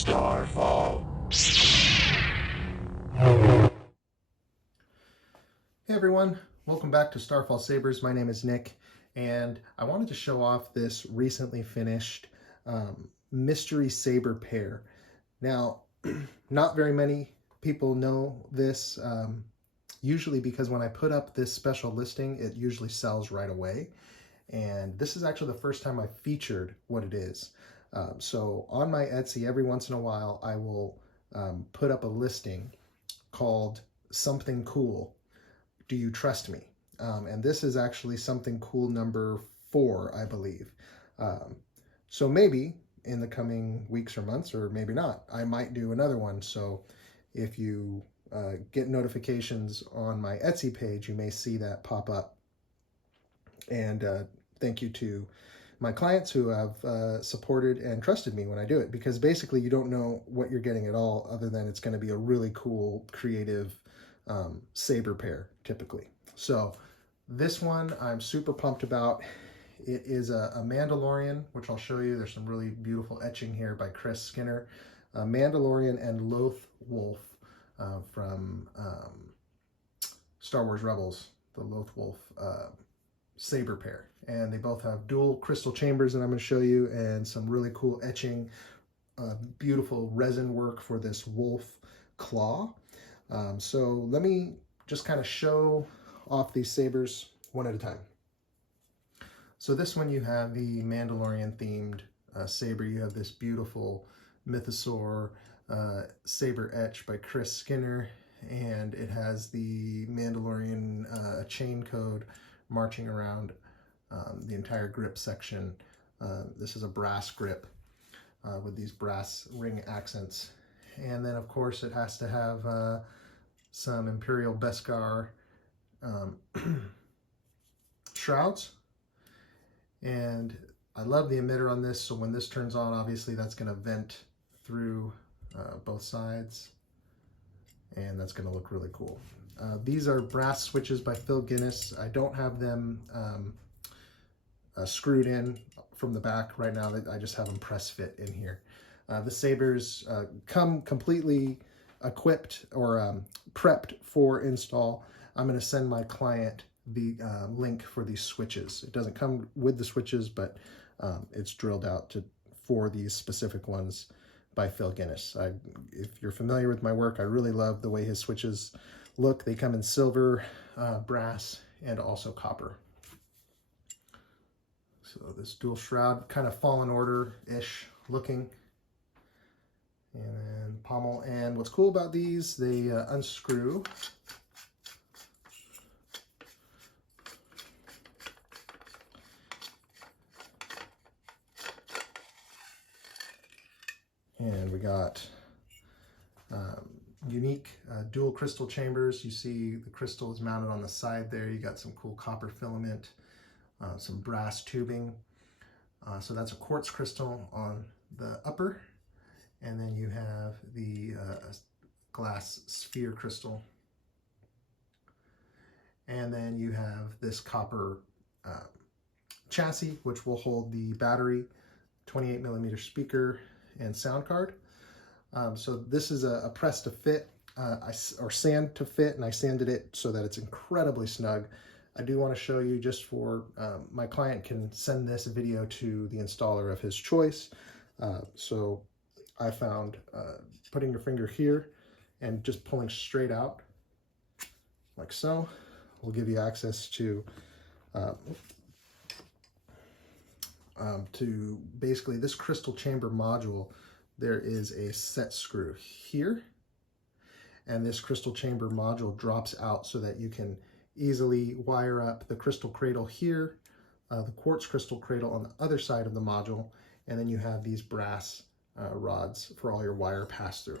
Starfall. Hey everyone, welcome back to Starfall Sabers. My name is Nick, and I wanted to show off this recently finished mystery saber pair. Now, not very many people know this, usually because when I put up this special listing, it usually sells right away. And this is actually the first time I featured what it is. So on my Etsy, every once in a while, I will put up a listing called Something Cool. Do you trust me? And this is actually Something Cool number 4, I believe. So maybe in the coming weeks or months, or maybe not, I might do another one. So if you get notifications on my Etsy page, you may see that pop up. And thank you to my clients who have supported and trusted me when I do it, because basically you don't know what you're getting at all, other than it's going to be a really cool, creative saber pair typically. So this one I'm super pumped about. It is a Mandalorian, which I'll show you. There's some really beautiful etching here by Chris Skinner. Mandalorian and Loth Wolf from Star Wars Rebels, the Loth Wolf saber pair. And they both have dual crystal chambers that I'm going to show you, and some really cool etching, beautiful resin work for this wolf claw. So let me just kind of show off these sabers one at a time. So this one, you have the Mandalorian themed saber. You have this beautiful mythosaur saber etch by Chris Skinner, and it has the Mandalorian chain code marching around the entire grip section. This is a brass grip with these brass ring accents. And then of course it has to have some Imperial Beskar shrouds. And I love the emitter on this, so when this turns on, obviously that's going to vent through both sides, and that's going to look really cool. These are brass switches by Phil Guinness. I don't have them screwed in from the back right now. I just have them press fit in here. The sabers come completely equipped or prepped for install. I'm going to send my client the link for these switches. It doesn't come with the switches, but it's drilled out for these specific ones by Phil Guinness. If you're familiar with my work, I really love the way his switches look. They come in silver, brass, and also copper. So this dual shroud, kind of Fallen Order-ish looking. And then pommel. And what's cool about these, they unscrew. And we got unique dual crystal chambers. You see the crystal is mounted on the side there. You got some cool copper filament, some brass tubing. So that's a quartz crystal on the upper. And then you have the glass sphere crystal. And then you have this copper chassis, which will hold the battery, 28mm speaker, and sound card. So this is a press to fit, or sand to fit, and I sanded it so that it's incredibly snug. I do want to show you, just for my client can send this video to the installer of his choice. So I found putting your finger here and just pulling straight out like so will give you access to basically this crystal chamber module. There is a set screw here, and this crystal chamber module drops out so that you can easily wire up the crystal cradle here, the quartz crystal cradle on the other side of the module, and then you have these brass rods for all your wire pass through.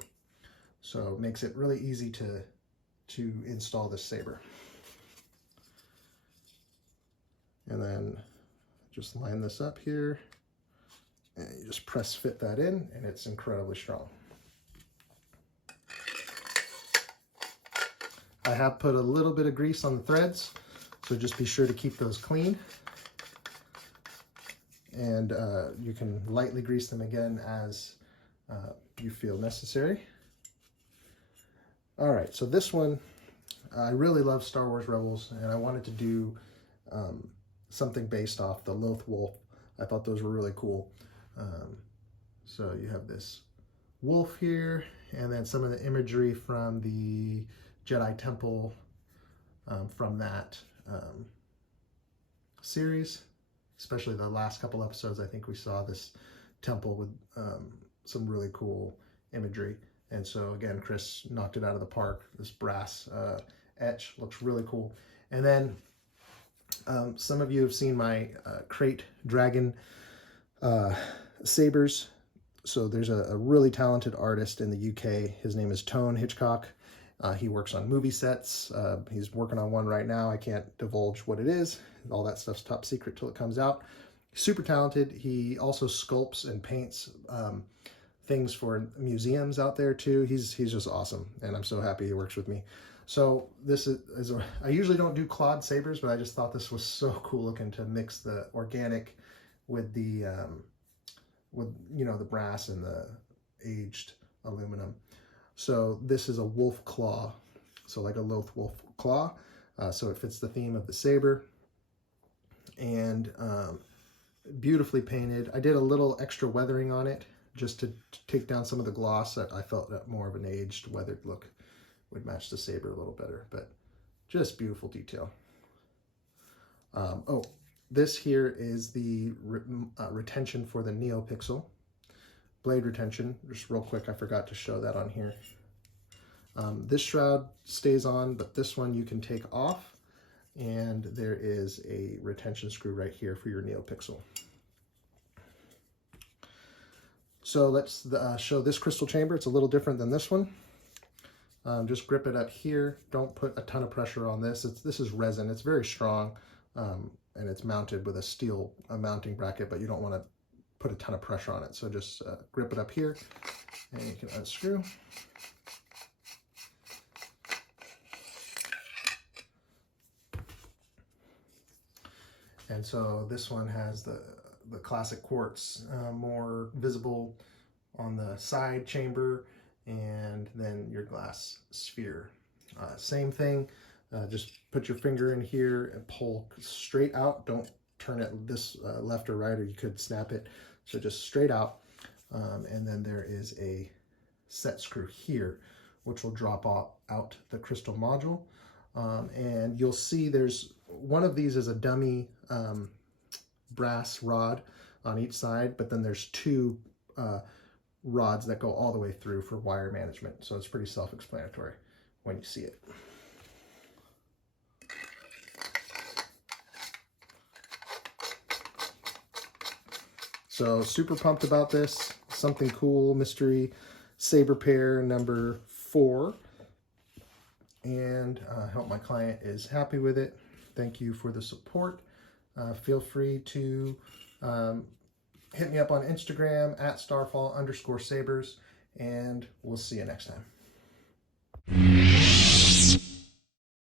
So it makes it really easy to install this saber. And then just line this up here, and you just press fit that in, and it's incredibly strong. I have put a little bit of grease on the threads, so just be sure to keep those clean. And you can lightly grease them again as you feel necessary. All right, so this one, I really love Star Wars Rebels, and I wanted to do something based off the Loth Wolf. I thought those were really cool. So you have this wolf here, and then some of the imagery from the Jedi Temple from that series, especially the last couple episodes. I think we saw this temple with some really cool imagery. And so again, Chris knocked it out of the park. This brass etch looks really cool. And then some of you have seen my crate dragon sabers. So there's a really talented artist in the UK. His name is Hitchcock. He works on movie sets. He's working on one right now. I can't divulge what it is. All that stuff's top secret till it comes out. Super talented. He also sculpts and paints things for museums out there too. He's just awesome, and I'm so happy he works with me. So this is I usually don't do clawed sabers, but I just thought this was so cool looking to mix the organic with the the brass and the aged aluminum. So this is a wolf claw, so like a Loth Wolf claw. So it fits the theme of the saber, and beautifully painted. I did a little extra weathering on it just to take down some of the gloss. I felt that more of an aged, weathered look would match the saber a little better, but just beautiful detail. Oh, this here is the retention for the NeoPixel. Blade retention, just real quick, I forgot to show that on here. This shroud stays on, but this one you can take off, and there is a retention screw right here for your NeoPixel. So let's show this crystal chamber. It's a little different than this one. Just grip it up here. Don't put a ton of pressure on this. This is resin. It's very strong, and it's mounted with a steel mounting bracket, but you don't want to put a ton of pressure on it. So just grip it up here, and you can unscrew. And so this one has the classic quartz, more visible on the side chamber, and then your glass sphere. Same thing, just put your finger in here and pull straight out. Don't turn it this left or right, or you could snap it. So just straight out. And then there is a set screw here, which will drop out the crystal module. And you'll see there's one of these is a dummy brass rod on each side, but then there's two rods that go all the way through for wire management. So it's pretty self-explanatory when you see it. So super pumped about this. Something cool, mystery saber pair number 4. And I hope my client is happy with it. Thank you for the support. Feel free to hit me up on Instagram at Starfall_Sabers, and we'll see you next time.